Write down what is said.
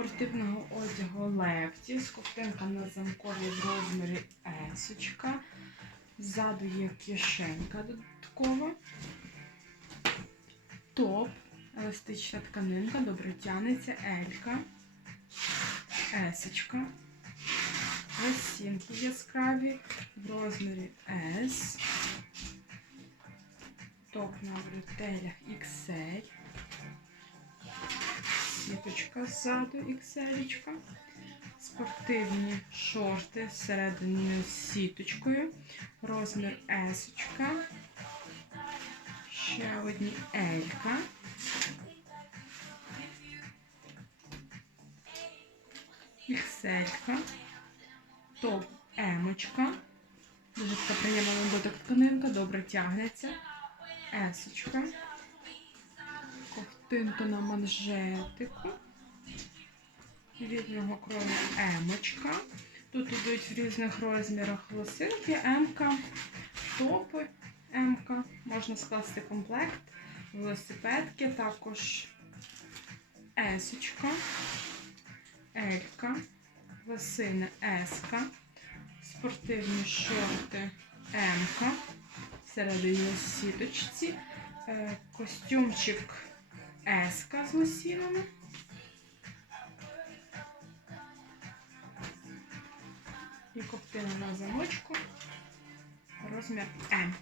спортивного одягу Лефтіс. Ковтинка на замкові в розмірі есочка. Ззаду є кишенька додаткова. Топ, еластична тканинка, добре тянеться, елька, есочка. Лосінки яскраві в розмірі S. Топ на бретелях XL. Сіточка ззаду XL. Спортивні шорти з сіточкою. Розмір S. Ще одні Елька. Ікселька. Топ емочка. Дуже така приємна тканинка, добре тягнеться. Есочка. Ковтинка на манжетику. Різного крою емочка. Тут ідуть в різних розмірах лосинки, емка, топи, емка. Можна скласти комплект, велосипедки, також есочка, елька, лосини еска, спортивні шорти емка, всередині сіточці, е, костюмчик еска з лосінами. І коптина на замочку. Розмір М.